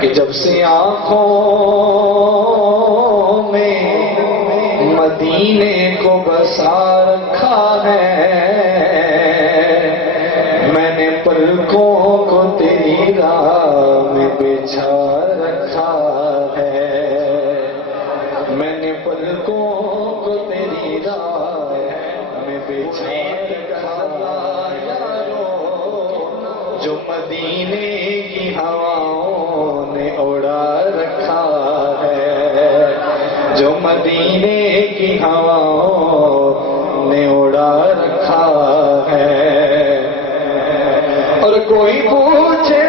کہ جب سے آنکھوں میں مدینے کو بسا رکھا ہے، میں نے پلکوں کو تیری راہ میں بچھا رکھا ہے، میں نے پلکوں کو تیری راہ میں بچھا رکھا یارو، جو مدینے کی ہواؤں نے اڑا رکھا ہے، جو مدینے کی ہواؤں نے اڑا رکھا ہے۔ اور کوئی پوچھے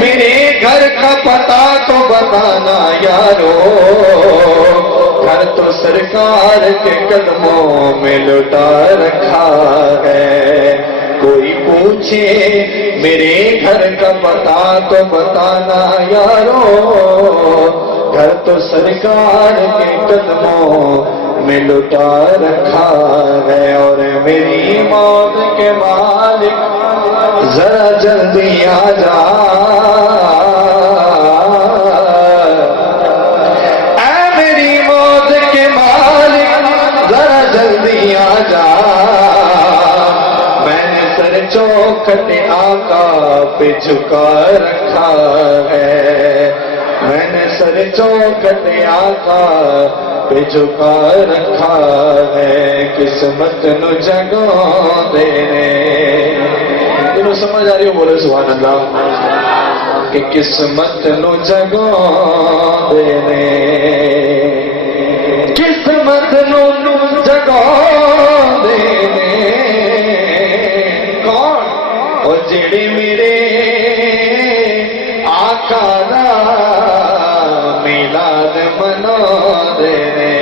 میرے گھر کا پتہ تو بتانا یارو، گھر تو سرکار کے قدموں میں لٹا رکھا ہے۔ کوئی پوچھے میرے گھر کا پتہ تو بتانا یارو، گھر تو سرکار کے قدموں میں لٹا رکھا ہے۔ اور میری موت کے مالک ذرا جلدی آ جا، اے میری موت کے مالک ذرا جلدی آ جا، میں نے سر چوکھٹ آقا پہ جھکا رکھا ہے، میں نے سر چوکھٹ آقا پہ جھکا رکھا ہے۔ قسمت نو جگوں دینے، تمہیں سمجھ آ رہی ہو؟ بولے سبحان اللہ۔ کہ قسمت نو جگوں دینے، قسمت نو جگوں دینے، کون؟ اور جڑے میرے آقا دا میلاد منا دینے،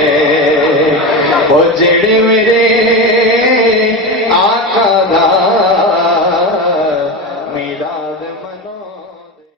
اور جڑے